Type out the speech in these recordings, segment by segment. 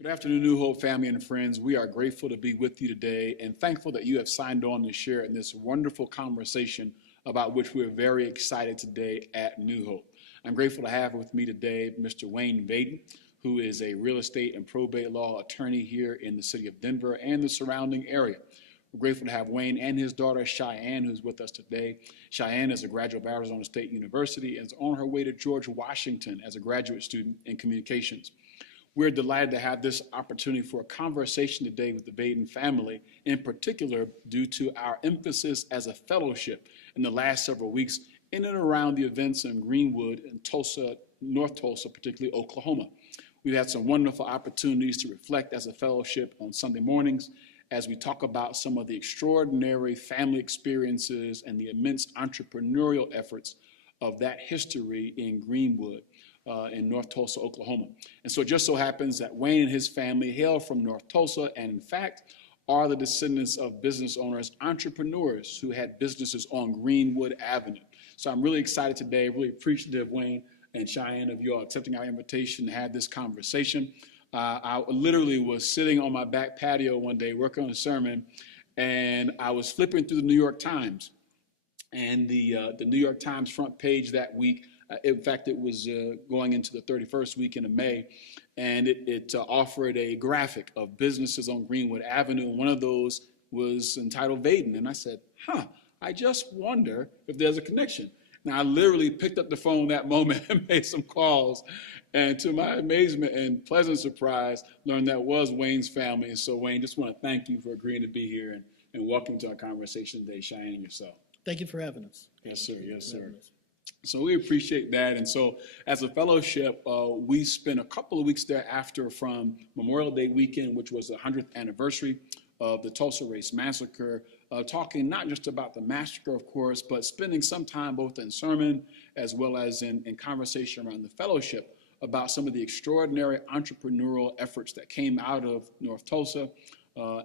Good afternoon, New Hope family and friends. We are grateful to be with you today and thankful that you have signed on to share in this wonderful conversation about which we're very excited today at New Hope. I'm grateful to have with me today Mr. Wayne Vaden, who is a real estate and probate law attorney here in the city of Denver and the surrounding area. We're grateful to have Wayne and his daughter Cheyenne, who's with us today. Cheyenne is a graduate of Arizona State University and is on her way to George Washington as a graduate student in communications. We're delighted to have this opportunity for a conversation today with the Vaden family, in particular due to our emphasis as a fellowship in the last several weeks in and around the events in Greenwood and Tulsa, North Tulsa, particularly Oklahoma. We've had some wonderful opportunities to reflect as a fellowship on Sunday mornings as we talk about some of the extraordinary family experiences and the immense entrepreneurial efforts of that history in Greenwood. In North Tulsa, Oklahoma. And so it just so happens that Wayne and his family hail from North Tulsa and in fact are the descendants of business owners, entrepreneurs who had businesses on Greenwood Avenue. So I'm really excited today, really appreciative, Wayne and Cheyenne, of you all accepting our invitation to have this conversation. I literally was sitting on my back patio one day working on a sermon, and I was flipping through the New York Times. And the New York Times front page that week, in fact, it was going into the 31st weekend of May, and it offered a graphic of businesses on Greenwood Avenue. And one of those was entitled Vaden. And I said, I just wonder if there's a connection. Now, I literally picked up the phone that moment and made some calls. And to my amazement and pleasant surprise, learned that was Wayne's family. And so, Wayne, just want to thank you for agreeing to be here and welcome to our conversation today, Cheyenne and yourself. Thank you for having us. Yes, sir. Yes, sir. So we appreciate that. And so as a fellowship, we spent a couple of weeks thereafter from Memorial Day weekend, which was the 100th anniversary of the Tulsa Race Massacre, talking not just about the massacre, of course, but spending some time both in sermon as well as in conversation around the fellowship about some of the extraordinary entrepreneurial efforts that came out of North Tulsa.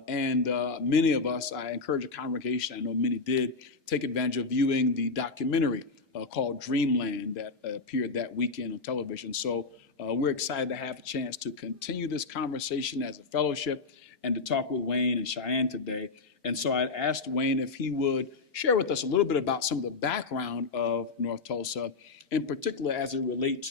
And many of us, I encourage a congregation, I know many did, take advantage of viewing the documentary called Dreamland that appeared that weekend on television. So we're excited to have a chance to continue this conversation as a fellowship and to talk with Wayne and Cheyenne today. And so I asked Wayne if he would share with us a little bit about some of the background of North Tulsa, in particular as it relates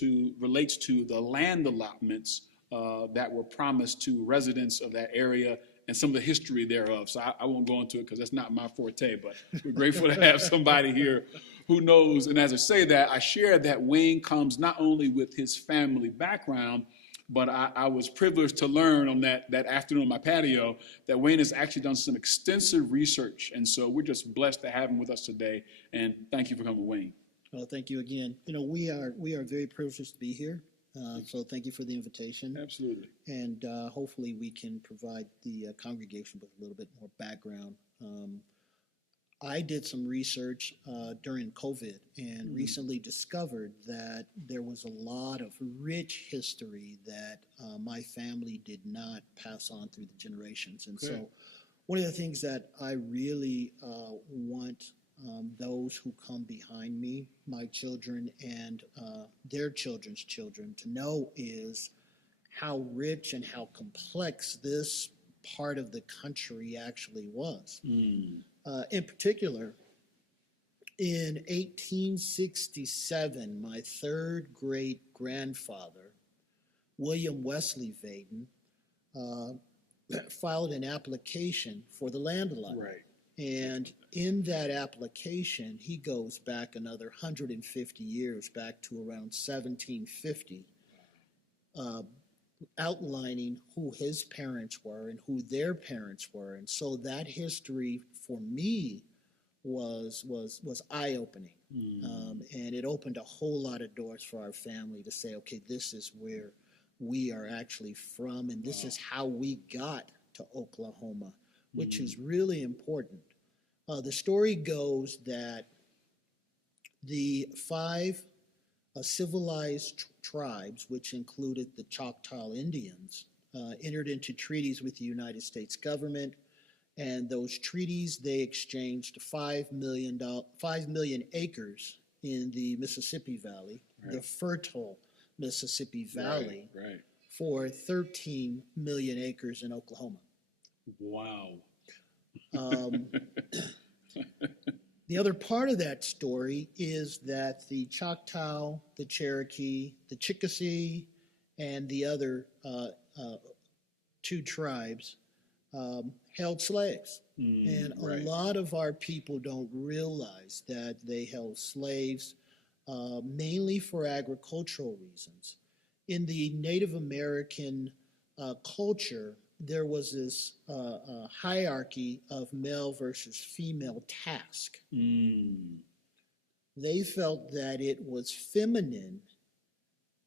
to the land allotments that were promised to residents of that area and some of the history thereof. So I won't go into it because that's not my forte, but we're grateful to have somebody here who knows. And as I say that, I share that Wayne comes not only with his family background, but I was privileged to learn on that afternoon on my patio that Wayne has actually done some extensive research. And so we're just blessed to have him with us today. And thank you for coming, Wayne. Well, thank you again. You know, we are very privileged to be here. So thank you for the invitation. Absolutely. And hopefully we can provide the congregation with a little bit more background. I did some research during COVID and recently discovered that there was a lot of rich history that my family did not pass on through the generations. And so one of the things that I really want those who come behind me, my children and their children's children, to know is how rich and how complex this part of the country actually was. In particular, in 1867, my third great-grandfather, William Wesley Vaden, filed an application for the land allotment. Right. And in that application, he goes back another 150 years, back to around 1750, outlining who his parents were and who their parents were. And so that history for me was eye-opening. And it opened a whole lot of doors for our family to say, okay, this is where we are actually from, and this is how we got to Oklahoma, which is really important. The story goes that the five civilized tribes, which included the Choctaw Indians, entered into treaties with the United States government, and those treaties, they exchanged 5 million acres in the Mississippi Valley, the fertile Mississippi Valley, for 13 million acres in Oklahoma. Wow. The other part of that story is that the Choctaw, the Cherokee, the Chickasee, and the other two tribes held slaves. And a lot of our people don't realize that they held slaves mainly for agricultural reasons. In the Native American culture, there was this hierarchy of male versus female task. They felt that it was feminine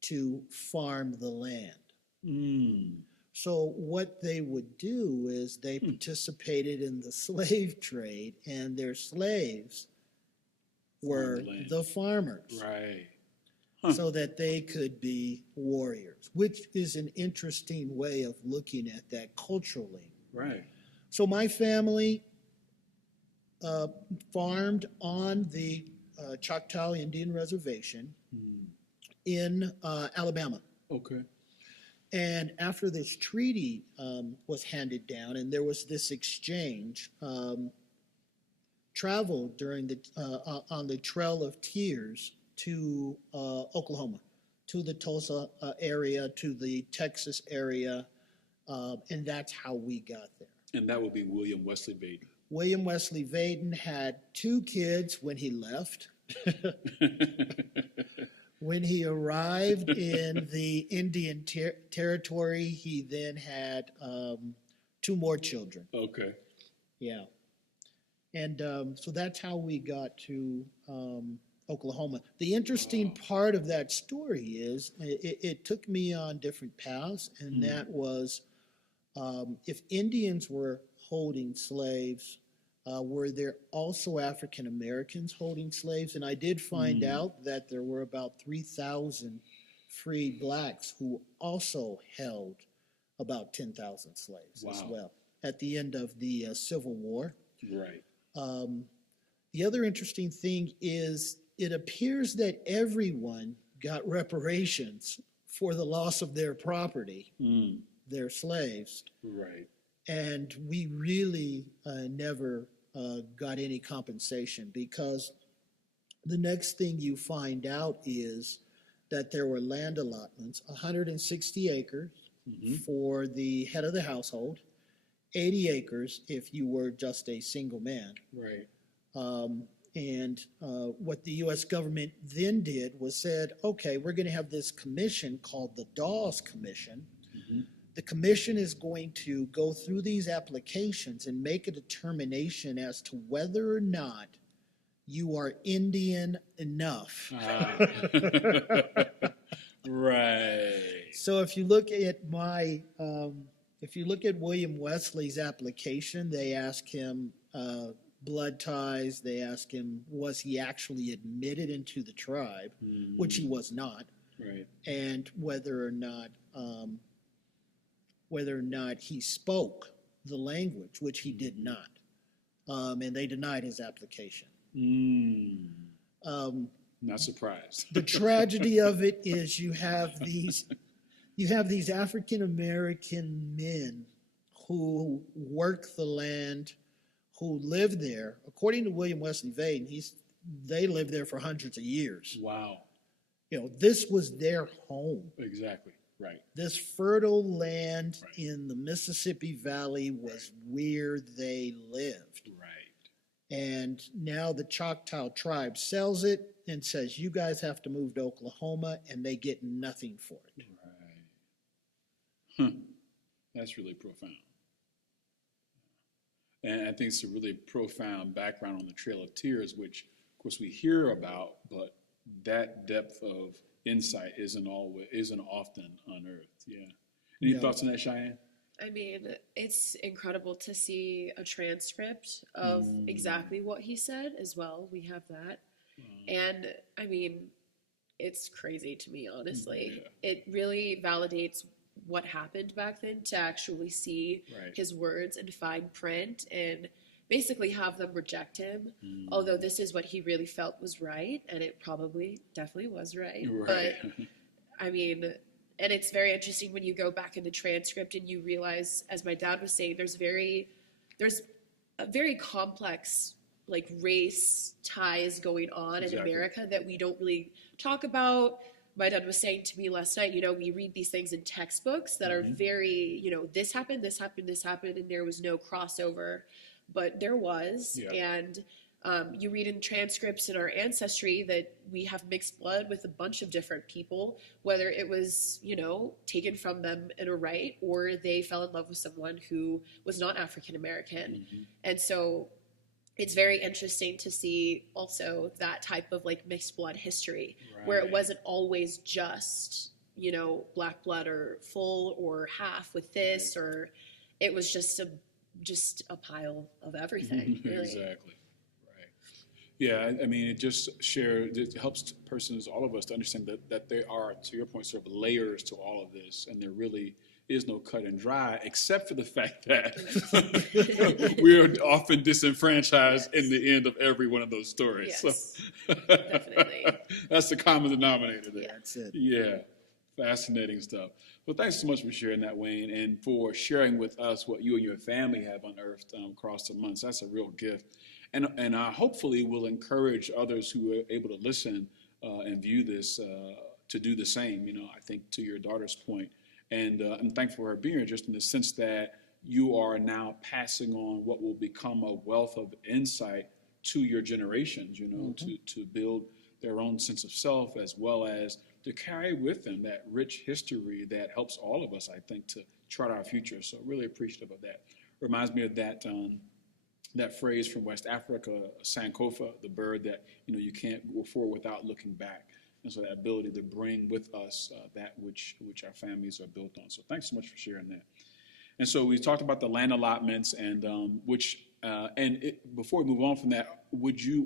to farm the land. So what they would do is they participated in the slave trade, and their slaves were the farmers. Right. So that they could be warriors, which is an interesting way of looking at that culturally. Right. So my family farmed on the Choctaw Indian Reservation in Alabama. Okay. And after this treaty was handed down, and there was this exchange, traveled during the on the Trail of Tears to Oklahoma, to the Tulsa area, to the Texas area, and that's how we got there. And that would be William Wesley Vaden. William Wesley Vaden had 2 kids when he left. When he arrived in the Indian Territory, he then had 2 more children. Okay. Yeah. And so that's how we got to Oklahoma. The interesting part of that story is it took me on different paths, and that was if Indians were holding slaves, were there also African Americans holding slaves? And I did find out that there were about 3,000 freed blacks who also held about 10,000 slaves as well at the end of the Civil War. Right. The other interesting thing is it appears that everyone got reparations for the loss of their property, their slaves. Right. And we really never got any compensation, because the next thing you find out is that there were land allotments, 160 acres for the head of the household, 80 acres if you were just a single man. Right. And what the U.S. government then did was said, okay, we're going to have this commission called the Dawes Commission. The commission is going to go through these applications and make a determination as to whether or not you are Indian enough. Right. So if you look at if you look at William Wesley's application, they ask him blood ties. They ask him, was he actually admitted into the tribe, which he was not, Right. and whether or not he spoke the language, which he did not, and they denied his application. Not surprised. The tragedy of it is you have these African American men who work the land, who live there. According to William Wesley Vaden, they lived there for hundreds of years. Wow. You know, this was their home. Exactly. Right. This fertile land in the Mississippi Valley was where they lived. Right. And now the Choctaw tribe sells it and says, you guys have to move to Oklahoma, and they get nothing for it. Right. That's really profound. And I think it's a really profound background on the Trail of Tears, which, of course, we hear about, but that depth of insight isn't often unearthed. Yeah. Any thoughts on that, Cheyenne? I mean, it's incredible to see a transcript of exactly what he said as well. We have that. And I mean, it's crazy to me, honestly. Yeah. It really validates what happened back then to actually see his words in fine print and basically have them reject him, although this is what he really felt was right, and it definitely was right. But I mean, And it's very interesting when you go back in the transcript and you realize, as my dad was saying, there's a very complex like race ties going on in America that we don't really talk about. My dad was saying to me last night, we read these things in textbooks that are very, this happened, this happened, this happened, and there was no crossover, but there was. Yeah. And you read in transcripts in our ancestry that we have mixed blood with a bunch of different people, whether it was, taken from them in a right, or they fell in love with someone who was not African American. And so it's very interesting to see also that type of like mixed blood history, where it wasn't always just, black blood or full or half with this, or it was just a pile of everything. Really. Exactly. Yeah, I mean, it helps persons, all of us, to understand that there are, to your point, sort of layers to all of this, and there really is no cut and dry, except for the fact that we're often disenfranchised in the end of every one of those stories. Yes, so definitely. That's the common denominator there. Yeah, that's it. Yeah, fascinating stuff. Well, thanks so much for sharing that, Wayne, and for sharing with us what you and your family have unearthed across the months. That's a real gift. And hopefully will encourage others who are able to listen and view this to do the same. I think to your daughter's point, and I'm thankful for her being here, just in the sense that you are now passing on what will become a wealth of insight to your generations. To build their own sense of self, as well as to carry with them that rich history that helps all of us, I think, to chart our future. So really appreciative of that. Reminds me of that phrase from West Africa, Sankofa, the bird that, you can't go forward without looking back. And so that ability to bring with us that which our families are built on. So thanks so much for sharing that. And so we talked about the land allotments, and before we move on from that,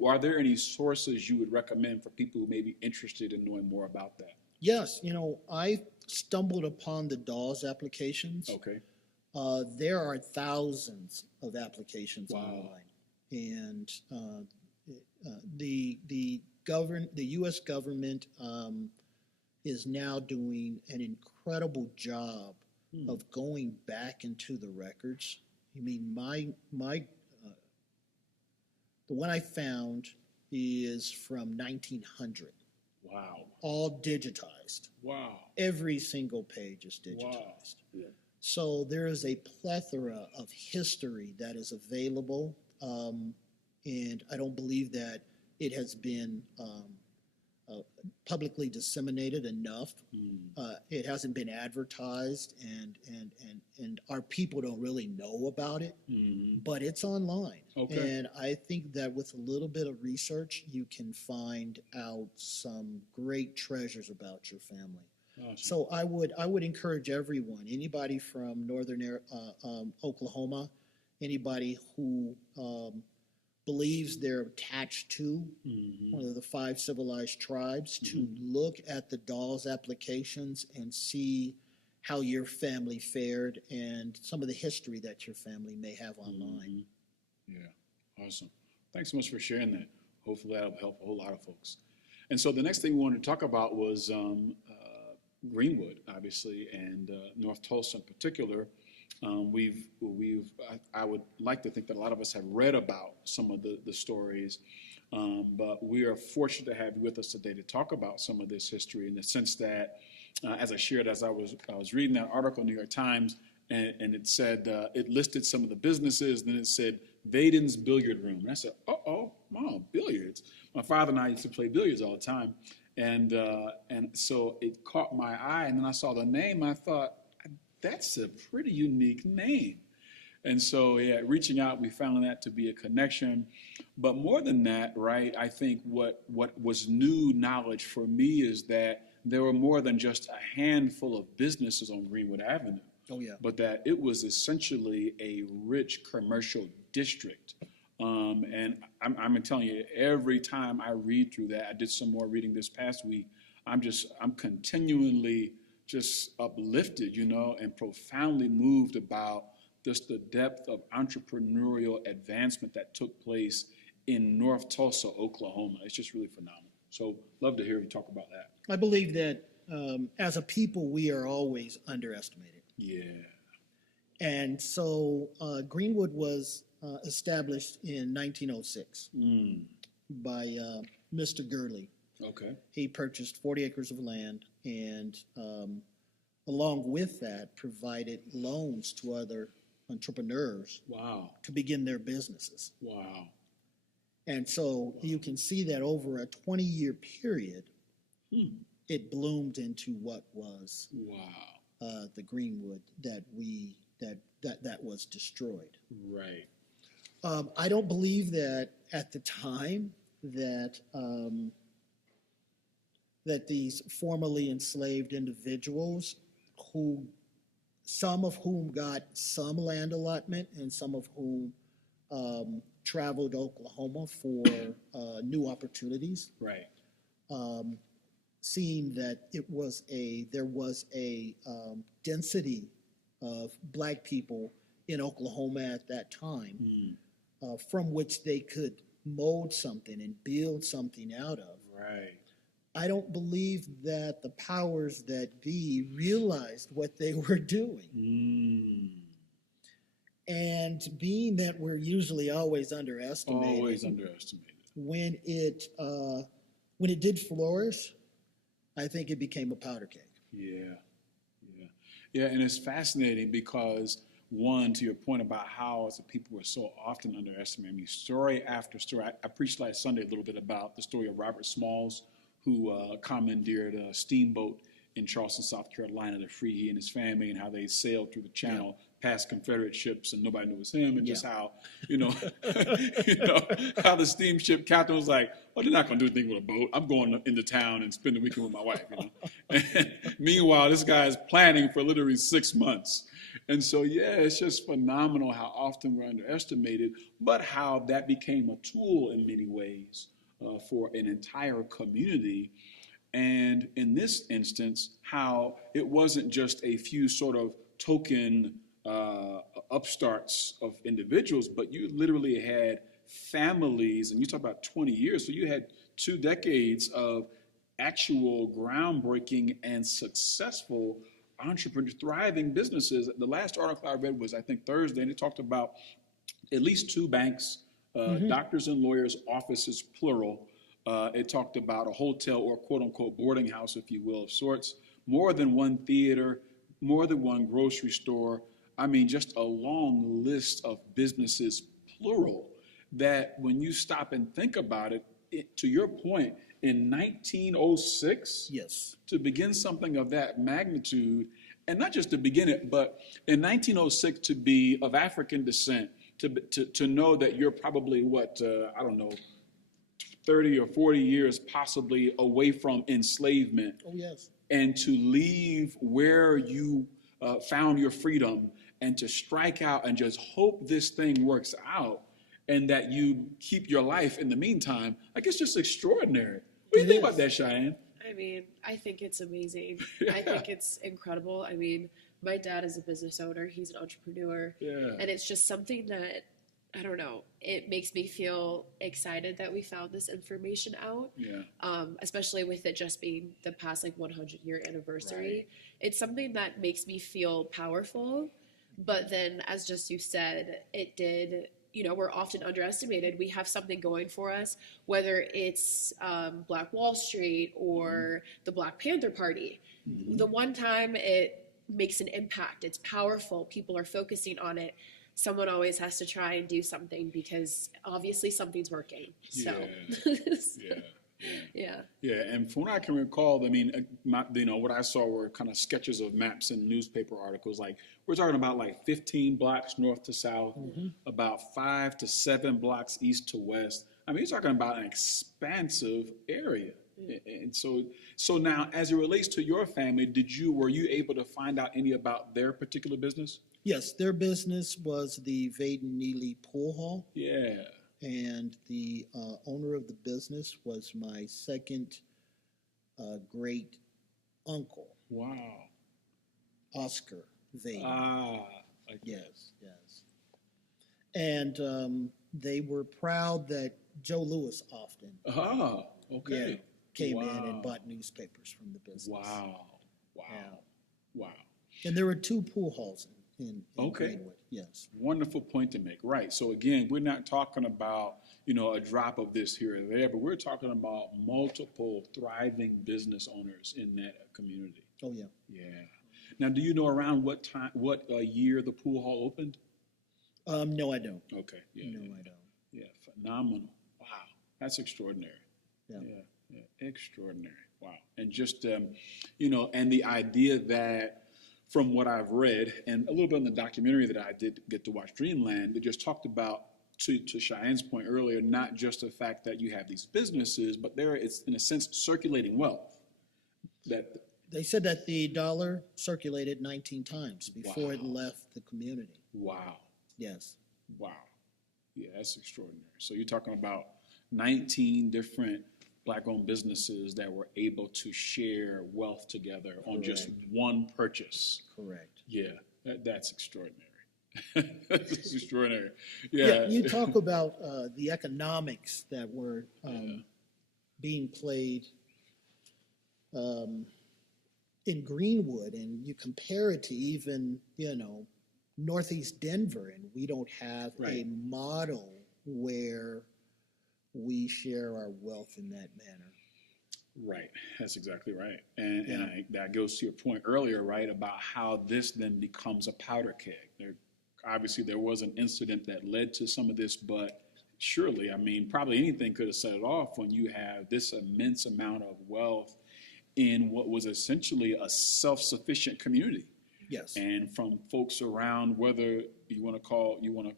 are there any sources you would recommend for people who may be interested in knowing more about that? Yes, I stumbled upon the Dawes applications. Okay. There are thousands of applications Wow. online, and the U.S. government is now doing an incredible job of going back into the records. I mean, the one I found is from 1900. Wow. All digitized. Wow. Every single page is digitized. Wow. Yeah. So there is a plethora of history that is available, and I don't believe that it has been publicly disseminated enough. It hasn't been advertised, and our people don't really know about it, but it's online. Okay. And I think that with a little bit of research, you can find out some great treasures about your family. Awesome. So I would encourage everyone, anybody from northern Oklahoma, anybody who believes they're attached to one of the 5 civilized tribes, to look at the Dawes applications and see how your family fared and some of the history that your family may have online. Yeah, awesome. Thanks so much for sharing that. Hopefully that'll help a whole lot of folks. And so the next thing we wanted to talk about was Greenwood, obviously, and North Tulsa in particular. I would like to think that a lot of us have read about some of the stories, but we are fortunate to have you with us today to talk about some of this history, in the sense that, as I was reading that article in the New York Times, and it said, it listed some of the businesses, and then it said Vaden's billiard room. And I said, Mom, billiards. My father and I used to play billiards all the time. And so it caught my eye, and then I saw the name. I thought, that's a pretty unique name. And so, yeah, reaching out, we found that to be a connection. But more than that, right, I think what was new knowledge for me is that there were more than just a handful of businesses on Greenwood Avenue. Oh, yeah. But that it was essentially a rich commercial district. And I'm telling you, every time I read through that, I did some more reading this past week, I'm continually just uplifted, and profoundly moved about just the depth of entrepreneurial advancement that took place in North Tulsa, Oklahoma. It's just really phenomenal. So love to hear you talk about that. I believe that as a people, we are always underestimated. Yeah. And so Greenwood was established in 1906 by Mr. Gurley. Okay. He purchased 40 acres of land and along with that provided loans to other entrepreneurs Wow. to begin their businesses. Wow. And so you can see that over a 20-year period, it bloomed into what was the Greenwood that was destroyed. Right. I don't believe that at the time that that these formerly enslaved individuals, some of whom got some land allotment and some of whom traveled to Oklahoma for new opportunities. Right. Seeing that there was a density of black people in Oklahoma at that time, from which they could mold something and build something out of. Right. I don't believe that the powers that be realized what they were doing. And being that we're usually always underestimated, when it did flourish, I think it became a powder keg. Yeah, and it's fascinating because, one, to your point about how as a people we're so often underestimated. I mean, story after story. I preached last Sunday a little bit about the story of Robert Smalls, who commandeered a steamboat in Charleston, South Carolina to free he and his family, and how they sailed through the channel past Confederate ships and nobody knew it was him, and just how, how the steamship captain was like, "Oh, they're not going to do anything with a boat. I'm going into town and spend the weekend with my wife." And meanwhile, this guy is planning for literally 6 months. And so, it's just phenomenal how often we're underestimated, but how that became a tool in many ways for an entire community. And in this instance, how it wasn't just a few sort of token upstarts of individuals, but you literally had families, and you talk about 20 years, so you had 2 decades of actual groundbreaking and successful entrepreneurs, thriving businesses. The last article I read was, I think, Thursday, and it talked about at least 2 banks, doctors and lawyers' offices, plural. It talked about a hotel or quote-unquote boarding house, if you will, of sorts, more than 1 theater, more than 1 grocery store. I mean, just a long list of businesses, plural, that when you stop and think about it, to your point, in 1906, to begin something of that magnitude, and not just to begin it, but in 1906 to be of African descent, to know that you're probably, 30 or 40 years possibly away from enslavement. Oh, yes. And to leave where you found your freedom and to strike out and just hope this thing works out and that you keep your life in the meantime, like, it's just extraordinary. What do you think about that, Cheyenne? I mean, I think it's amazing. I think it's incredible. I mean, my dad is a business owner. He's an entrepreneur. And it's just something that, I don't know, it makes me feel excited that we found this information out, especially with it just being the past 100-year anniversary. Right. It's something that makes me feel powerful, but then, as just you said, it did, we're often underestimated. We have something going for us, whether it's Black Wall Street or the Black Panther Party. The one time it makes an impact, it's powerful, people are focusing on it, someone always has to try and do something because obviously something's working. So, and from what I can recall, I mean, what I saw were kind of sketches of maps and newspaper articles. Like, we're talking about 15 blocks north to south, about 5 to 7 blocks east to west. I mean, you're talking about an expansive area. And so now, as it relates to your family, were you able to find out any about their particular business? Yes, their business was the Vaden Neely Pool Hall. Yeah. And the owner of the business was my second great uncle. Wow. Oscar Vaden. Okay. Yes. And they were proud that Joe Louis often came in Wow. and bought newspapers from the business. Wow. Wow. Yeah. Wow. And there were 2 pool halls in Okay. Greenwood. Yes. Wonderful point to make. Right. So again, we're not talking about, a drop of this here or there, but we're talking about multiple thriving business owners in that community. Oh, yeah. Yeah. Now, do you know around what year the pool hall opened? No, I don't. Okay. Yeah. No, yeah, I don't. yeah. Phenomenal. Wow. That's extraordinary. Yeah. Yeah. Extraordinary. Wow. And just, and the idea that from what I've read and a little bit in the documentary that I did get to watch, Dreamland, that just talked about, to Cheyenne's point earlier, not just the fact that you have these businesses, but it's in a sense circulating wealth. They said that the dollar circulated 19 times before it Wow. left the community. Wow. Yes. Wow. Yeah, that's extraordinary. So you're talking about 19 different Black-owned businesses that were able to share wealth together on just Correct. one purchase. Correct. Yeah, that's extraordinary. That's extraordinary. Yeah, Yeah. you talk about the economics that were being played in Greenwood, and you compare it to even, Northeast Denver, and we don't have a Right. model where we share our wealth in that manner. Right, that's exactly right. And Yeah. that goes to your point earlier, right, about how this then becomes a powder keg. Obviously, there was an incident that led to some of this, but surely, probably anything could have set it off when you have this immense amount of wealth in what was essentially a self-sufficient community. Yes. And from folks around, whether you want to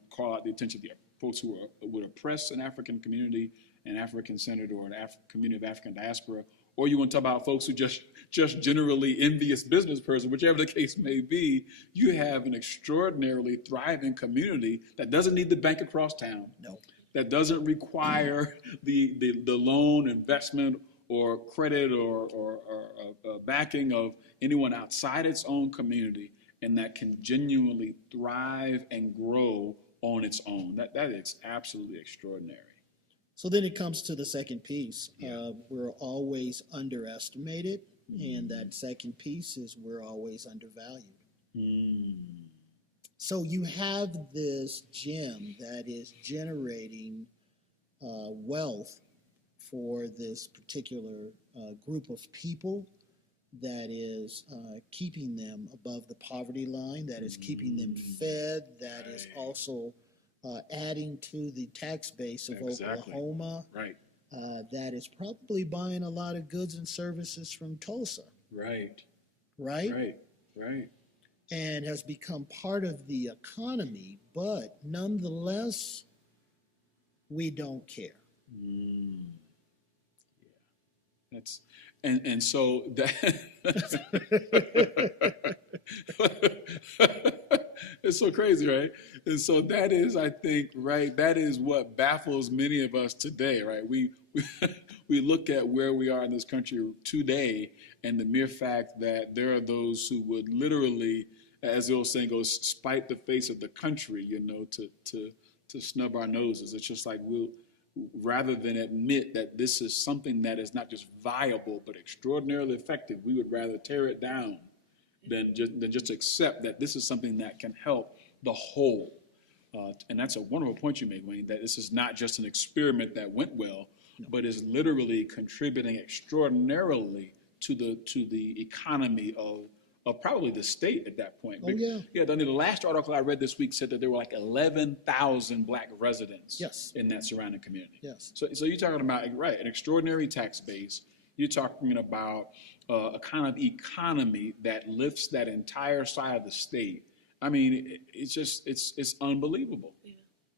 call out the attention of the folks who would oppress an African community, an African centered, or an community of African diaspora, or you want to talk about folks who just generally envious business person, whichever the case may be, you have an extraordinarily thriving community that doesn't need the bank across town. No. That doesn't require the loan, investment, or credit or backing of anyone outside its own community, and that can genuinely thrive and grow on its own. That is absolutely extraordinary. So then it comes to the second piece. Yeah. We're always underestimated, and that second piece is we're always undervalued. So you have this gem that is generating wealth for this particular group of people, that is keeping them above the poverty line, that is keeping them fed, that is also adding to the tax base of Exactly. Oklahoma, Right. that is probably buying a lot of goods and services from Tulsa, Right. right? Right. And has become part of the economy, but nonetheless, we don't care. Yeah. That's and so that it's so crazy, right? And so that is, I think, right, that is what baffles many of us today, right? We look at where we are in this country today, and the mere fact that there are those who would literally, as the old saying goes, spite the face of the country, to snub our noses. It's just like rather than admit that this is something that is not just viable but extraordinarily effective, we would rather tear it down than just accept that this is something that can help the whole. And that's a wonderful point you made, Wayne, that this is not just an experiment that went well, but is literally contributing extraordinarily to the economy of probably the state at that point. Oh, yeah. Yeah, the last article I read this week said that there were like 11,000 Black residents Yes. in that surrounding community. Yes. So you're talking about, right, an extraordinary tax base. You're talking about a kind of economy that lifts that entire side of the state. It's just, it's unbelievable.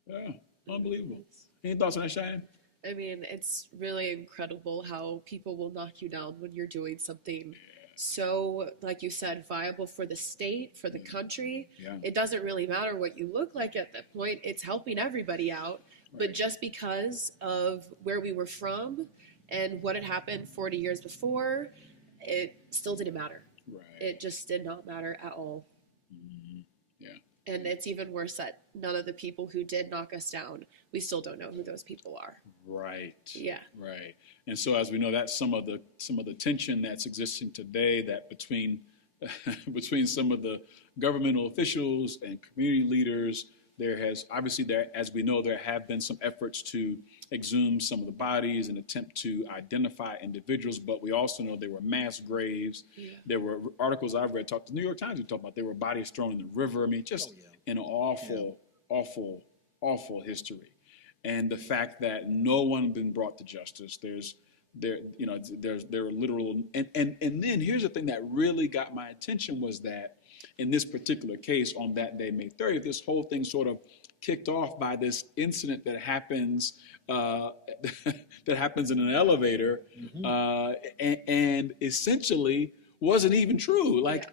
Yeah, unbelievable. Any thoughts on that, Cheyenne? It's really incredible how people will knock you down when you're doing something so, like you said, viable for the state, for the country. Yeah. It doesn't really matter what you look like at that point. It's helping everybody out. Right. But just because of where we were from and what had happened 40 years before, it still didn't matter. Right. It just did not matter at all. Yeah. And it's even worse that none of the people who did knock us down, we still don't know who those people are. Right. Yeah. Right. And so, as we know, that's some of the tension that's existing today, that between between some of the governmental officials and community leaders. There has obviously, as we know, there have been some efforts to exhume some of the bodies and attempt to identify individuals, but we also know there were mass graves. Yeah. There were articles I've read, the New York Times, we talked about there were bodies thrown in the river. I mean, just an awful, awful history. And the fact that no one has been brought to justice. There are literal, and then here's the thing that really got my attention was that in this particular case on that day, May 30th, this whole thing sort of kicked off by this incident that happens in an elevator, and essentially wasn't even true. Like,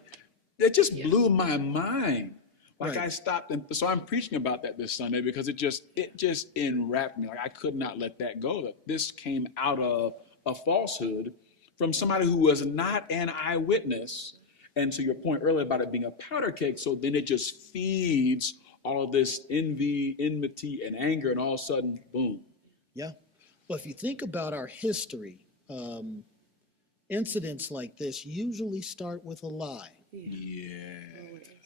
it just blew my mind. Like, I stopped, and so I'm preaching about that this Sunday because it just enwrapped me. Like, I could not let that go. That this came out of a falsehood from somebody who was not an eyewitness. And to your point earlier about it being a powder keg, so then it just feeds all of this envy, enmity, and anger, and all of a sudden, boom. Yeah. Well, if you think about our history, incidents like this usually start with a lie. Yeah.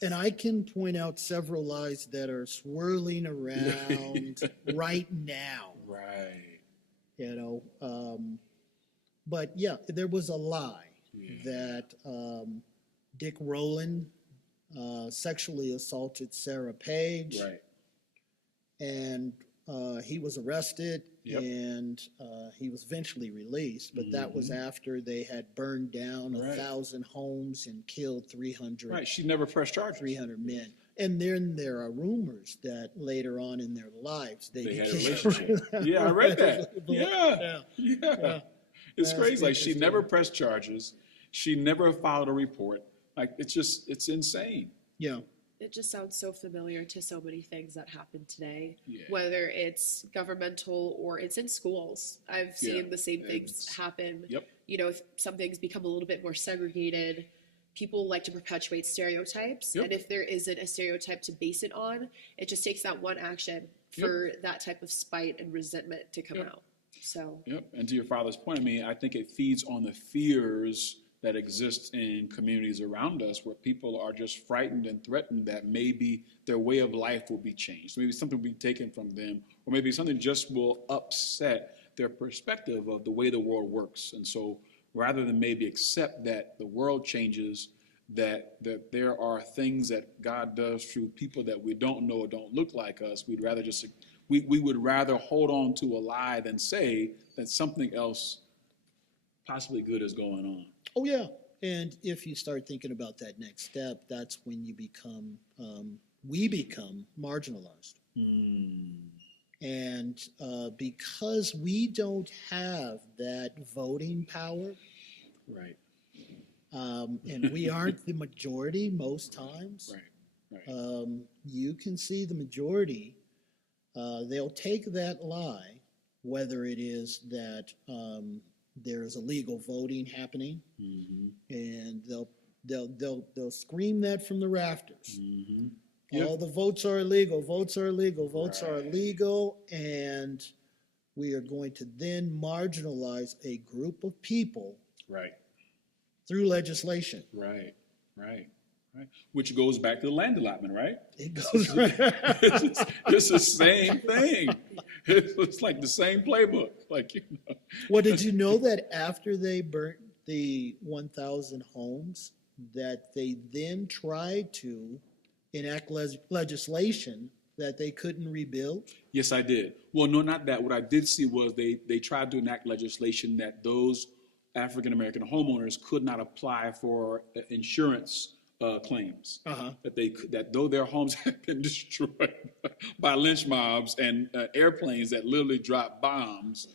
And I can point out several lies that are swirling around right now. Right. But yeah, there was a lie that Dick Rowland sexually assaulted Sarah Page. Right. And he was arrested and he was eventually released. But that was after they had burned down 1,000 homes and killed 300. Right. She never pressed charges. 300 men. And then there are rumors that later on in their lives they had a relationship. Yeah, I read that. Yeah. It's crazy. Like, she never pressed charges. She never filed a report. Like, it's insane. Yeah. It just sounds so familiar to so many things that happen today, Yeah. whether it's governmental or it's in schools. I've seen the same things happen. Yep. If some things become a little bit more segregated, people like to perpetuate stereotypes. Yep. And if there isn't a stereotype to base it on, it just takes that one action for that type of spite and resentment to come out. So. Yep. And to your father's point, I mean, I think it feeds on the fears that exist in communities around us where people are just frightened and threatened that maybe their way of life will be changed. Maybe something will be taken from them, or maybe something just will upset their perspective of the way the world works. And so rather than maybe accept that the world changes, that there are things that God does through people that we don't know or don't look like us, we'd rather just, we would rather hold on to a lie than say that something else possibly good is going on. Oh, yeah. And if you start thinking about that next step, that's when you become, we become marginalized. And because we don't have that voting power, right, and we aren't the majority most times, right. You can see the majority, they'll take that lie, whether it is that there's illegal voting happening, and they'll scream that from the rafters. All the votes are illegal, votes are illegal, votes are illegal, and we are going to then marginalize a group of people through legislation. Right. Which goes back to the land allotment, right? It goes it's the same thing. It's like the same playbook. Like, Well, did you know that after they burnt the 1,000 homes, that they then tried to enact legislation that they couldn't rebuild? Yes, I did. Well, no, not that. What I did see was they tried to enact legislation that those African-American homeowners could not apply for insurance claims. That though their homes had been destroyed by lynch mobs and airplanes that literally dropped bombs,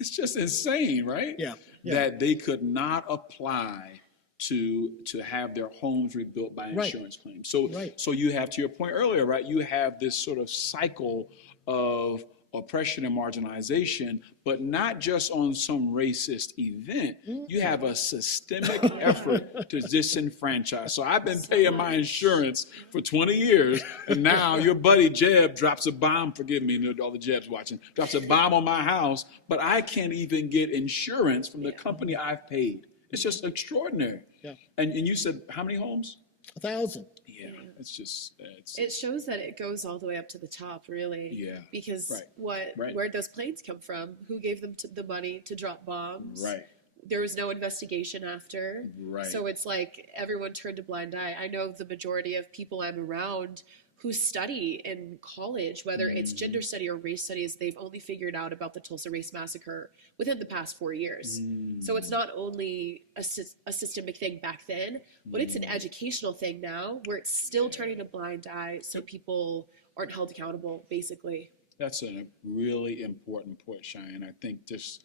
it's just insane, right? Yeah. That they could not apply to have their homes rebuilt by insurance claims. So you have, to your point earlier, right? You have this sort of cycle of oppression and marginalization, but not just on some racist event. You have a systemic effort to disenfranchise. So I've been paying my insurance for 20 years, and now your buddy Jeb drops a bomb, forgive me, all the Jebs watching, drops a bomb on my house, but I can't even get insurance from the company I've paid. It's just extraordinary. Yeah. And you said, how many homes? 1,000. Yeah, it's just, It shows that it goes all the way up to the top, really. Yeah. Because Right. where'd those planes come from? Who gave them the money to drop bombs? Right. There was no investigation after. Right. So it's like everyone turned a blind eye. I know the majority of people I'm around who study in college, whether it's gender study or race studies, they've only figured out about the Tulsa Race Massacre within the past 4 years. So it's not only a systemic thing back then, but it's an educational thing now where it's still turning a blind eye so people aren't held accountable, basically. That's a really important point, Cheyenne. I think just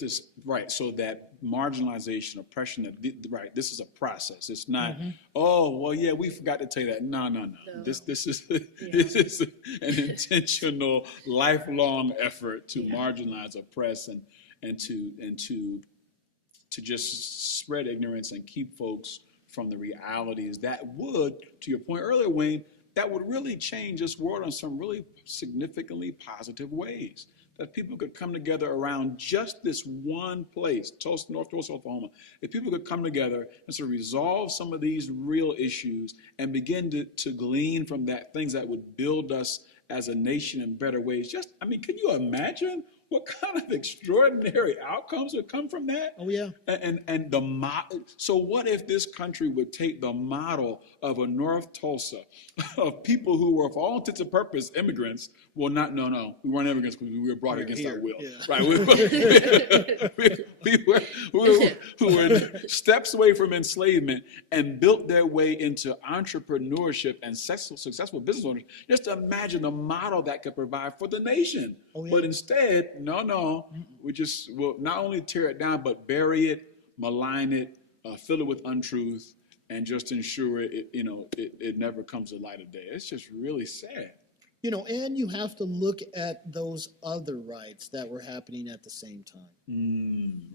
this, right, so that marginalization, oppression, right, this is a process. It's not, oh, well, yeah, we forgot to tell you that. No. This is this is an intentional, lifelong effort to marginalize, oppress, and to just spread ignorance and keep folks from the realities that would, to your point earlier, Wayne, that would really change this world in some really significantly positive ways. That people could come together around just this one place, Tulsa, North Tulsa, Oklahoma. If people could come together and sort of resolve some of these real issues and begin to glean from that things that would build us as a nation in better ways. Just, I mean, can you imagine what kind of extraordinary outcomes would come from that? Oh, yeah. And so what if this country would take the model of a North Tulsa, of people who were, for all intents and purposes, immigrants? Well, no, we weren't immigrants because we were brought against our will. Yeah. Right? We were steps away from enslavement and built their way into entrepreneurship and successful business owners. Just imagine the model that could provide for the nation. Oh, yeah. But instead, no, we just will not only tear it down, but bury it, malign it, fill it with untruth, and just ensure it never comes to light of day. It's just really sad. And you have to look at those other rights that were happening at the same time.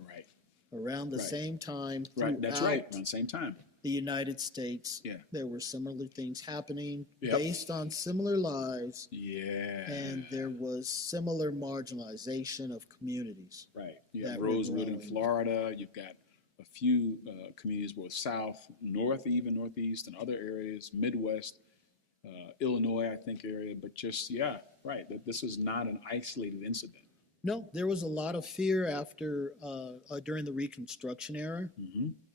Right. Around the same time. Right, that's right, around the same time. The United States. Yeah. There were similar things happening based on similar lives. Yeah. And there was similar marginalization of communities. Right. You have Rosewood in Florida. You've got a few communities both south, north, even northeast, and other areas, Midwest. Illinois, I think, area, but just, right, that this is not an isolated incident. No, there was a lot of fear after, during the Reconstruction era,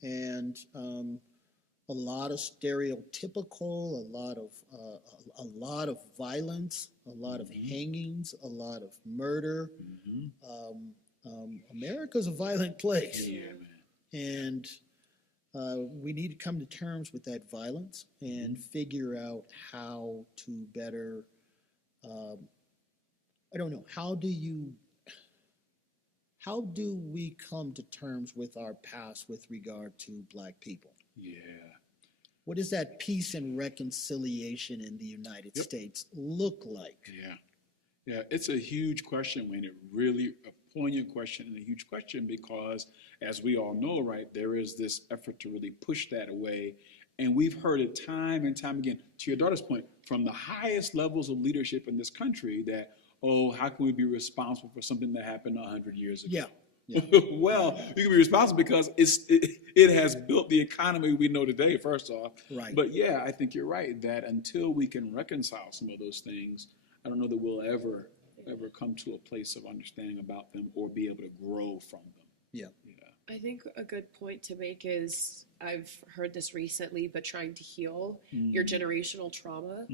and a lot of stereotypical, a lot of violence, a lot of hangings, a lot of murder. America's a violent place. Yeah, man. And we need to come to terms with that violence and figure out how to better, how do we come to terms with our past with regard to Black people? Yeah. What does that peace and reconciliation in the United States look like? Yeah, it's a huge question, Wayne. It really a poignant question and a huge question because, as we all know, right, there is this effort to really push that away. And we've heard it time and time again, to your daughter's point, from the highest levels of leadership in this country that, how can we be responsible for something that happened 100 years ago? Yeah. Well, you can be responsible because it has built the economy we know today, first off. Right. But I think you're right that until we can reconcile some of those things, I don't know that we'll ever come to a place of understanding about them or be able to grow from them. Yeah. I think a good point to make is, I've heard this recently, but trying to heal your generational trauma.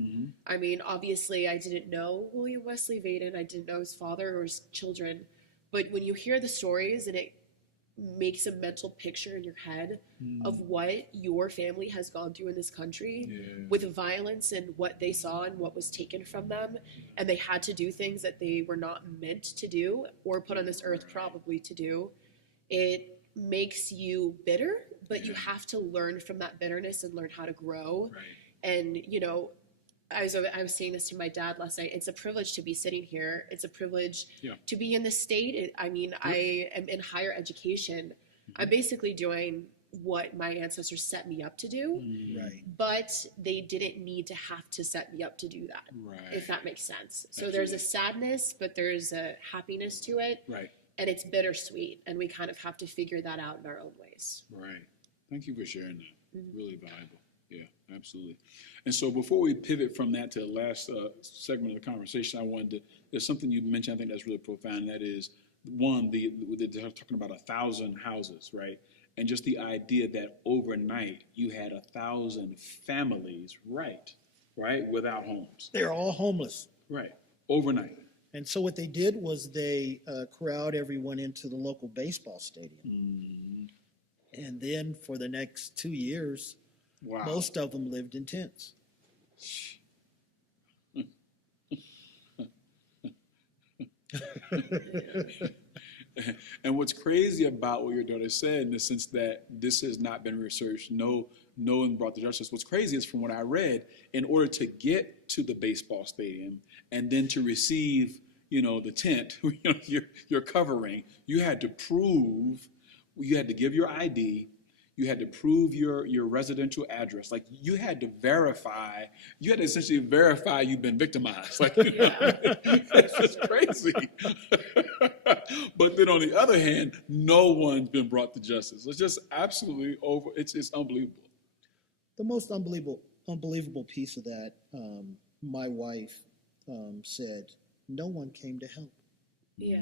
I mean, obviously, I didn't know William Wesley Vaden. I didn't know his father or his children. But when you hear the stories and it makes a mental picture in your head of what your family has gone through in this country with violence and what they saw and what was taken from them, and they had to do things that they were not meant to do or put on this earth probably to do, it makes you bitter, but you have to learn from that bitterness and learn how to grow. And, I was saying this to my dad last night. It's a privilege to be sitting here. It's a privilege to be in this state. I mean, I am in higher education. I'm basically doing what my ancestors set me up to do, Right. but they didn't need to have to set me up to do that, if that makes sense. So there's a sadness, but there's a happiness to it, and it's bittersweet, and we kind of have to figure that out in our own ways. Right. Thank you for sharing that. Really valuable. Yeah, absolutely. And so before we pivot from that to the last segment of the conversation, there's something you mentioned I think that's really profound, and that is, one, they're talking about 1,000 houses, right? And just the idea that overnight you had 1,000 families, right, without homes. They're all homeless. Right, overnight. And so what they did was they corralled everyone into the local baseball stadium. And then for the next 2 years, most of them lived in tents. And what's crazy about what your daughter said, in the sense that this has not been researched, no one brought to justice. What's crazy is, from what I read, in order to get to the baseball stadium and then to receive, the tent, your covering, you had to give your ID. You had to prove your residential address. Like, you had to essentially verify you've been victimized. Like, it's just crazy. But then on the other hand, no one's been brought to justice. It's just absolutely over. It's unbelievable. The most unbelievable piece of that, my wife said, no one came to help. Yeah.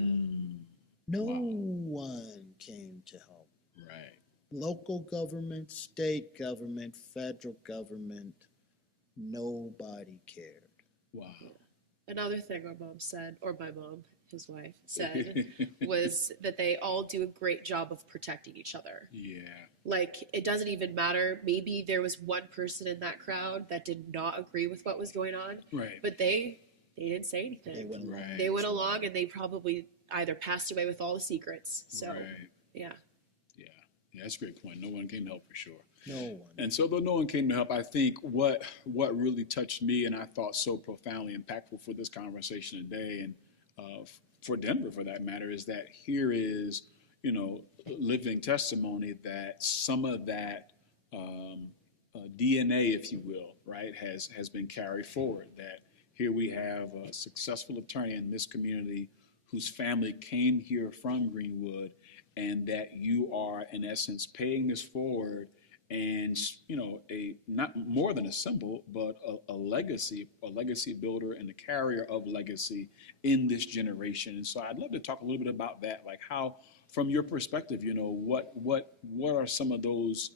No one came to help. Right. Local government, state government, federal government, nobody cared. Wow. Another thing my mom said, or my mom, his wife, said, was that they all do a great job of protecting each other. Yeah. Like, it doesn't even matter. Maybe there was one person in that crowd that did not agree with what was going on. Right. But they didn't say anything. They went along, and they probably either passed away with all the secrets. So, yeah. Yeah, that's a great point. No one came to help, for sure. No one. And so, though no one came to help, I think what really touched me, and I thought so profoundly impactful for this conversation today, and for Denver for that matter, is that here is, living testimony that some of that DNA, if you will, right, has been carried forward. That here we have a successful attorney in this community whose family came here from Greenwood, and that you are, in essence, paying this forward, and a not more than a symbol, but a legacy builder and a carrier of legacy in this generation. And so I'd love to talk a little bit about that, like how, from your perspective, what are some of those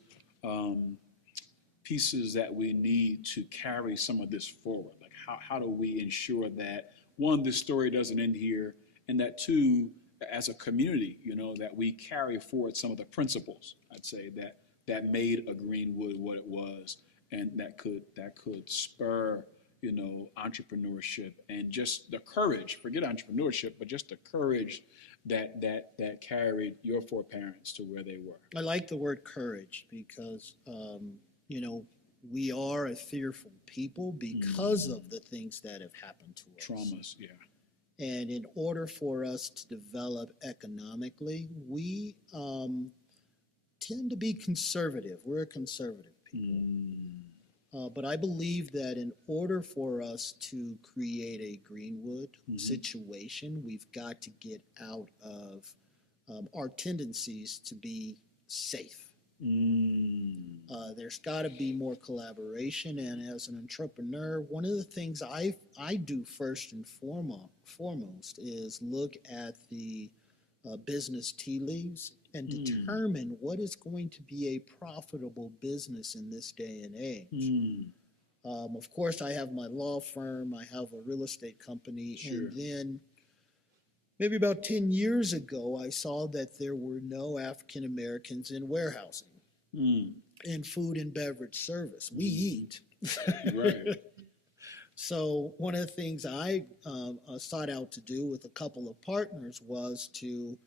pieces that we need to carry some of this forward? Like, how do we ensure that, one, this story doesn't end here, and that, two, as a community, that we carry forward some of the principles, I'd say, that made a Greenwood what it was, and that could spur, entrepreneurship, and just the courage, forget entrepreneurship, but just the courage that carried your four parents to where they were. I like the word courage because, we are a fearful people because of the things that have happened to us. Traumas, yeah. And in order for us to develop economically, we tend to be conservative. We're a conservative people. But I believe that in order for us to create a Greenwood situation, we've got to get out of our tendencies to be safe. There's got to be more collaboration, and as an entrepreneur, one of the things I do first and foremost is look at the business tea leaves and determine what is going to be a profitable business in this day and age. Of course, I have my law firm, I have a real estate company, and then maybe about 10 years ago, I saw that there were no African Americans in warehousing and food and beverage service. We eat. Right. So one of the things I sought out to do with a couple of partners was to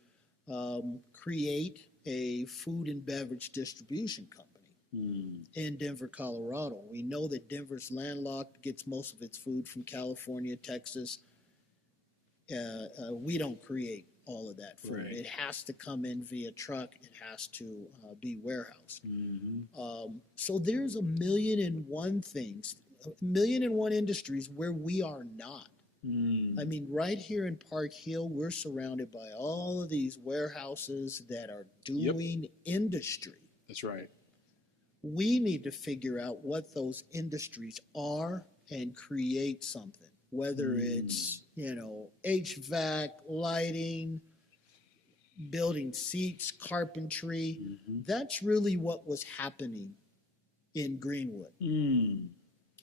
create a food and beverage distribution company. in Denver, Colorado. We know that Denver's landlocked, gets most of its food from California, Texas. We don't create all of that food. Right. It has to come in via truck. It has to be warehoused. So there's 1,000,001 things, 1,000,001 industries where we are not. I mean, right here in Park Hill, we're surrounded by all of these warehouses that are doing industry. That's right. We need to figure out what those industries are and create something, whether it's, HVAC, lighting, building seats, carpentry. That's really what was happening in Greenwood.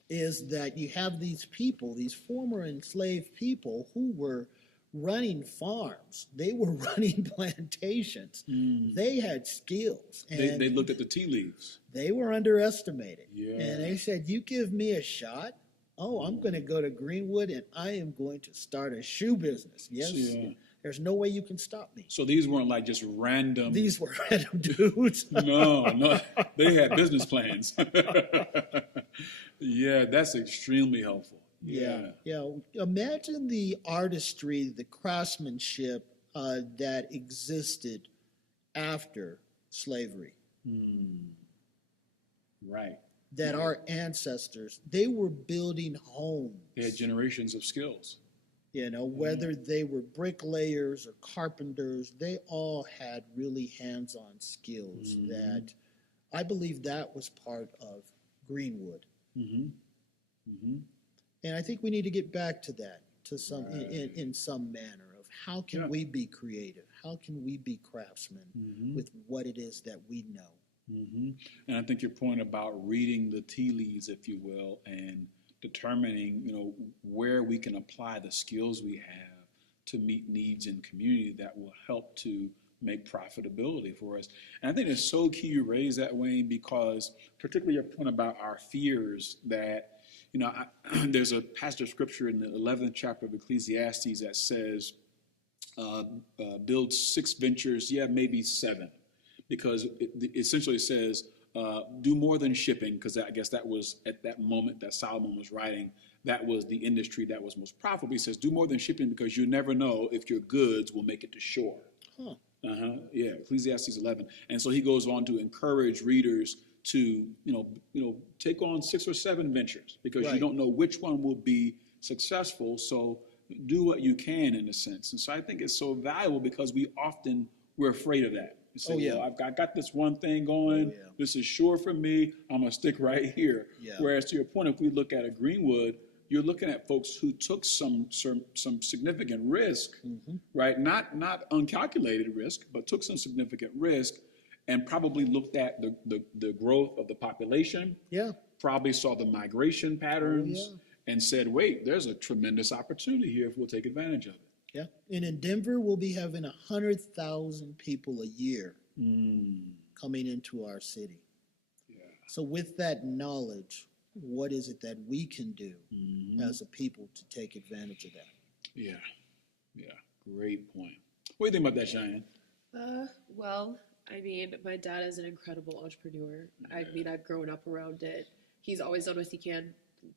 Is that you have these people, these former enslaved people who were running farms. They were running plantations. They had skills. And They looked at the tea leaves. they were underestimated. Yeah. And they said, you give me a shot, I'm going to go to Greenwood and I am going to start a shoe business. Yes. Yeah. There's no way you can stop me. So these weren't like just random. These were random dudes. No, they had business plans. Yeah, that's extremely helpful. Yeah. Imagine the artistry, the craftsmanship that existed after slavery. Right. That our ancestors, they were building homes. They had generations of skills. Whether they were bricklayers or carpenters, they all had really hands-on skills that I believe that was part of Greenwood. And I think we need to get back to that, to some in some manner of how can we be creative? How can we be craftsmen with what it is that we know? And I think your point about reading the tea leaves, if you will, and determining, where we can apply the skills we have to meet needs in community that will help to make profitability for us. And I think it's so key you raise that, Wayne, because particularly your point about our fears that, there's a passage of scripture in the 11th chapter of Ecclesiastes that says, build 6 ventures, maybe 7, because it essentially says, do more than shipping, because I guess that was at that moment that Solomon was writing, that was the industry that was most profitable. He says, do more than shipping because you never know if your goods will make it to shore. Yeah, Ecclesiastes 11. And so he goes on to encourage readers to, take on 6 or 7 ventures because you don't know which one will be successful. So do what you can in a sense. And so I think it's so valuable because we're afraid of that. You say, well, I've got this one thing going. This is sure for me. I'm going to stick right here. Whereas to your point, if we look at a Greenwood, you're looking at folks who took some significant risk, right? Not uncalculated risk, but took some significant risk and probably looked at the growth of the population, probably saw the migration patterns and said, wait, there's a tremendous opportunity here if we'll take advantage of it. And in Denver, we'll be having 100,000 people a year coming into our city. So with that knowledge, what is it that we can do as a people to take advantage of that? Great point. What do you think about that, Cheyenne? Well, I mean, my dad is an incredible entrepreneur. I mean, I've grown up around it. He's always done what he can.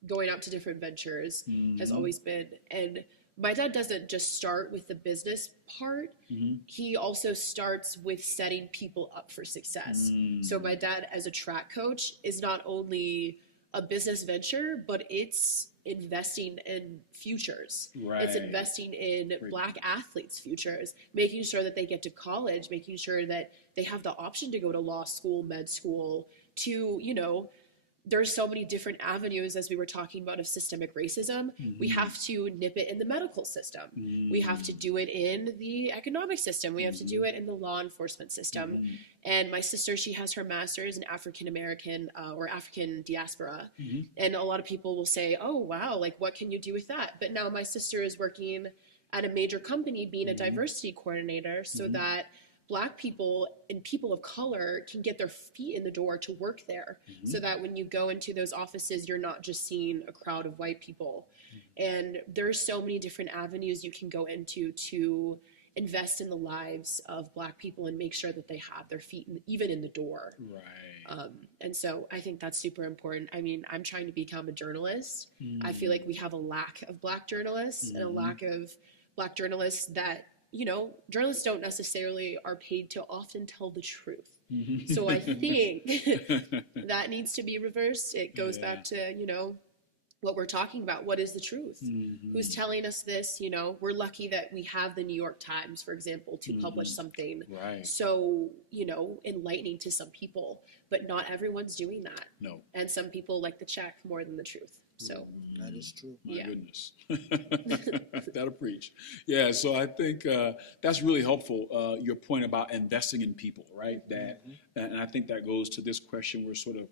Going out to different ventures has always been. And my dad doesn't just start with the business part. He also starts with setting people up for success. So my dad, as a track coach, is not only a business venture, but it's investing in futures. It's investing in Black athletes' futures, making sure that they get to college, making sure that they have the option to go to law school, med school, to, there's so many different avenues, as we were talking about, of systemic racism. We have to nip it in the medical system. We have to do it in the economic system. We have to do it in the law enforcement system. And my sister, she has her master's in African American or African diaspora. And a lot of people will say, oh, wow, like what can you do with that? But now my sister is working at a major company being a diversity coordinator so that Black people and people of color can get their feet in the door to work there so that when you go into those offices, you're not just seeing a crowd of white people. And there's so many different avenues you can go into to invest in the lives of Black people and make sure that they have their feet even in the door. Right. And so I think that's super important. I mean, I'm trying to become a journalist. I feel like we have a lack of Black journalists and a lack of Black journalists that, you know, journalists don't necessarily are paid to often tell the truth. So I think that needs to be reversed. It goes back to, you know, what we're talking about. What is the truth? Who's telling us this? You know, we're lucky that we have the New York Times, for example, to publish something so, you know, enlightening to some people, but not everyone's doing that. No. And some people like the check more than the truth. So That is true. My goodness. That'll preach. Yeah, so I think that's really helpful, your point about investing in people, right? That, and I think that goes to this question we're sort of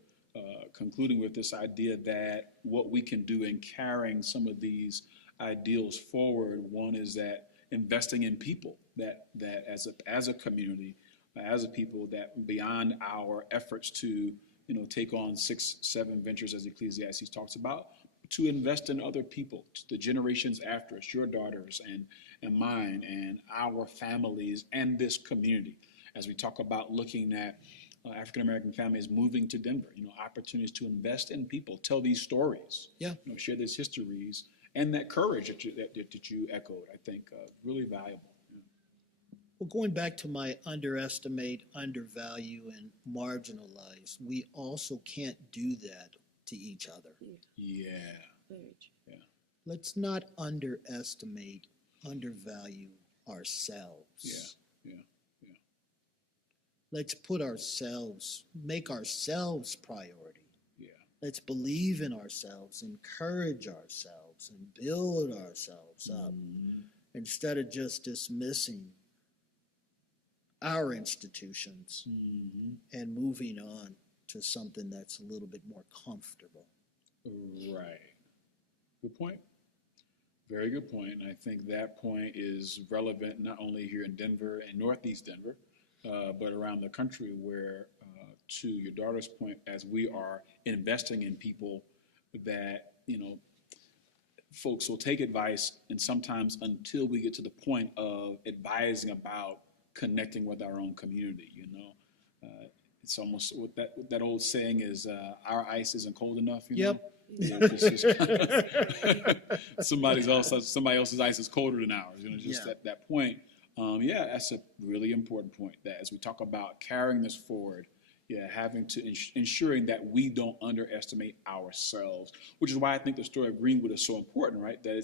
concluding with, this idea that what we can do in carrying some of these ideals forward. One is that investing in people, that as a community, as a people, that beyond our efforts to, you know, take on 6, 7 ventures as Ecclesiastes talks about, to invest in other people, the generations after us, your daughters and mine and our families and this community. As we talk about looking at African-American families moving to Denver, you know, opportunities to invest in people, tell these stories, you know, share these histories, and that courage that you echoed, I think, really valuable. Well, going back to my underestimate, undervalue, and marginalize, we also can't do that to each other. Yeah. Let's not underestimate, undervalue ourselves. Yeah. Let's put ourselves, make ourselves priority. Yeah. Let's believe in ourselves, encourage ourselves, and build ourselves up instead of just dismissing our institutions and moving on to something that's a little bit more comfortable. Right. Good point. Very good point. And I think that point is relevant not only here in Denver and Northeast Denver, but around the country, where, to your daughter's point, as we are investing in people, that, you know, folks will take advice, and sometimes until we get to the point of advising about connecting with our own community, you know, it's almost what that old saying is, our ice isn't cold enough, you know? Somebody else's ice is colder than ours, you know, just at that point. That's a really important point, that as we talk about carrying this forward, having to ensuring that we don't underestimate ourselves, which is why I think the story of Greenwood is so important, right? That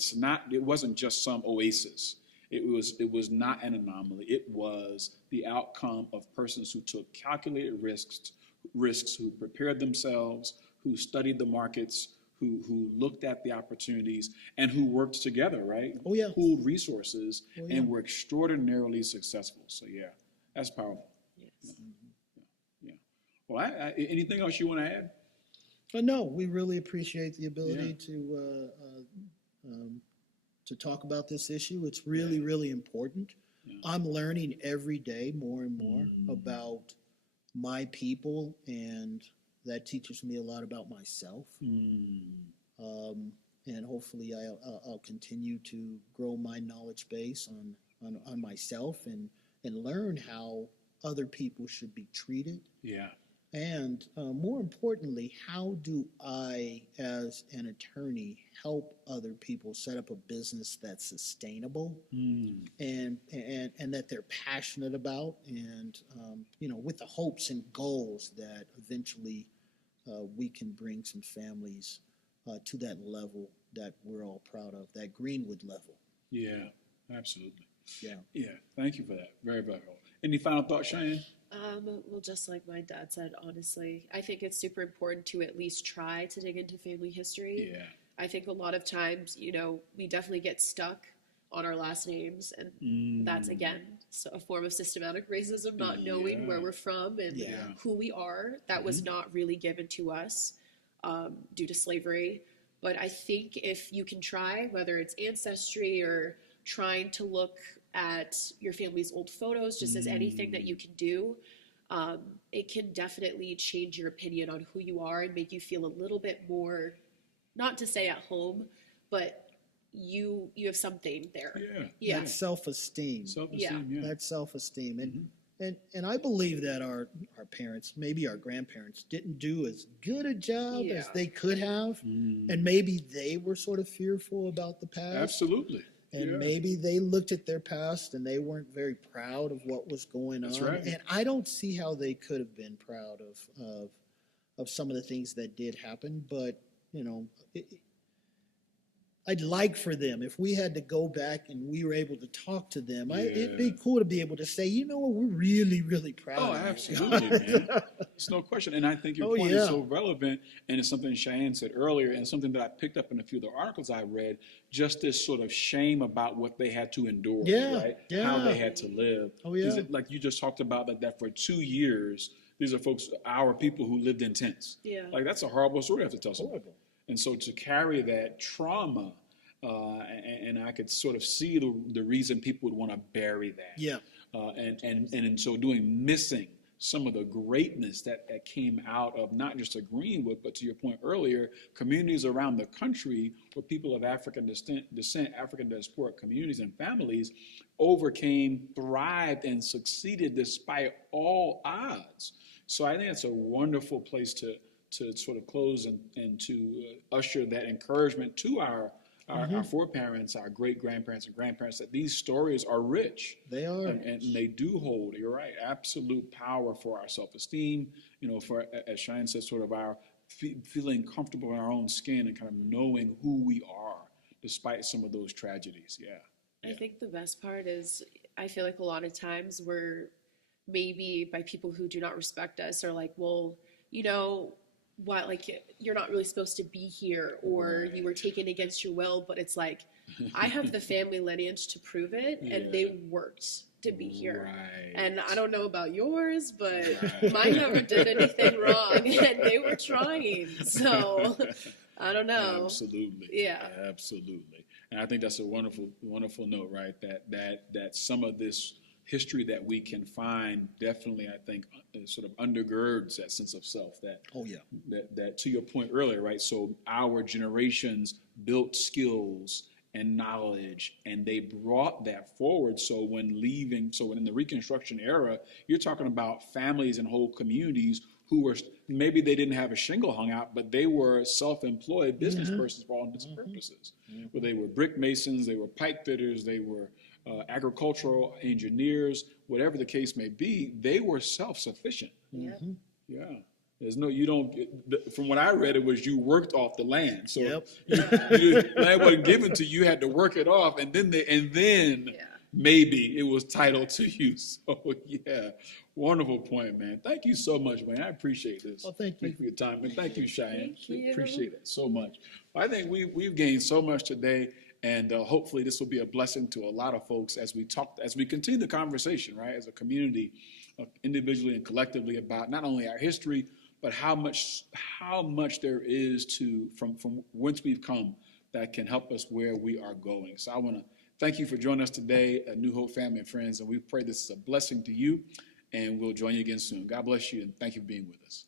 it wasn't just some oasis. It was not an anomaly. It was the outcome of persons who took calculated risks, who prepared themselves, who studied the markets, who looked at the opportunities, and who worked together, right? Pooled resources, and were extraordinarily successful. So that's powerful. Yes. Well, anything else you want to add? No, we really appreciate the ability to talk about this issue. It's really, really important. I'm learning every day more and more about my people, and that teaches me a lot about myself. And hopefully I'll continue to grow my knowledge base on myself and learn how other people should be treated. And more importantly, how do I, as an attorney, help other people set up a business that's sustainable and that they're passionate about, and you know, with the hopes and goals that eventually we can bring some families to that level that we're all proud of, that Greenwood level. Yeah, absolutely. Yeah. Thank you for that. Very valuable. Any final thoughts, Cheyenne? Well, just like my dad said, honestly, I think it's super important to at least try to dig into family history. I think a lot of times, you know, we definitely get stuck on our last names, and that's, again, a form of systematic racism, not knowing where we're from and who we are. That was not really given to us due to slavery. But I think if you can try, whether it's ancestry or trying to look at your family's old photos, just as anything that you can do, it can definitely change your opinion on who you are and make you feel a little bit more, not to say at home, but, you have something there. Yeah. That self-esteem. Self-esteem, yeah. That self-esteem. And I believe that our parents, maybe our grandparents, didn't do as good a job as they could have. And maybe they were sort of fearful about the past. Absolutely. And maybe they looked at their past and they weren't very proud of what was going on. Right. And I don't see how they could have been proud of some of the things that did happen. But, you know, I'd like for them, if we had to go back and we were able to talk to them, it'd be cool to be able to say, you know what, we're really, really proud of you. Absolutely, man. There's no question. And I think your point is so relevant, and it's something Cheyenne said earlier, and something that I picked up in a few of the articles I read, just this sort of shame about what they had to endure, right? How they had to live. Like you just talked about that for 2 years, these are folks, our people who lived in tents. Like, that's a horrible story to have to tell someone. And so to carry that trauma, and I could sort of see the reason people would want to bury that. And in so doing, missing some of the greatness that came out of not just a Greenwood, but to your point earlier, communities around the country where people of African descent, African diaspora communities and families overcame, thrived, and succeeded despite all odds. So I think it's a wonderful place to sort of close and to usher that encouragement to our foreparents, our great-grandparents and grandparents, that these stories are rich. They are. And they do hold, you're right, absolute power for our self-esteem, you know, for, as Cheyenne said, sort of our feeling comfortable in our own skin and kind of knowing who we are despite some of those tragedies. I think the best part is I feel like a lot of times we're maybe by people who do not respect us are like, well, you know, why, like, you're not really supposed to be here, or you were taken against your will. But it's like, I have the family lineage to prove it, and they worked to be here. And I don't know about yours, but mine never did anything wrong, and they were trying. So I don't know. Absolutely. Absolutely. And I think that's a wonderful, wonderful note, right? That some of this history that we can find definitely, I think, sort of undergirds that sense of self. That to your point earlier, right? So our generations built skills and knowledge, and they brought that forward. So when in the Reconstruction era, you're talking about families and whole communities who were, maybe they didn't have a shingle hung out, but they were self-employed business persons for all intents and purposes. Where they were brick masons, they were pipe fitters, they were agricultural engineers, whatever the case may be, they were self-sufficient. There's no, you don't, from what I read, it was you worked off the land. So land wasn't given to you, you had to work it off, and then maybe it was titled to you. So wonderful point, man. Thank you so much, man. I appreciate this. Well, thank you. Thank you for your time, and thank you, Cheyenne. Thank you. Appreciate it so much. I think we've gained so much today. And hopefully this will be a blessing to a lot of folks as we continue the conversation, right, as a community, individually and collectively, about not only our history, but how much there is from whence we've come that can help us where we are going. So I want to thank you for joining us today, New Hope family and friends, and we pray this is a blessing to you, and we'll join you again soon. God bless you, and thank you for being with us.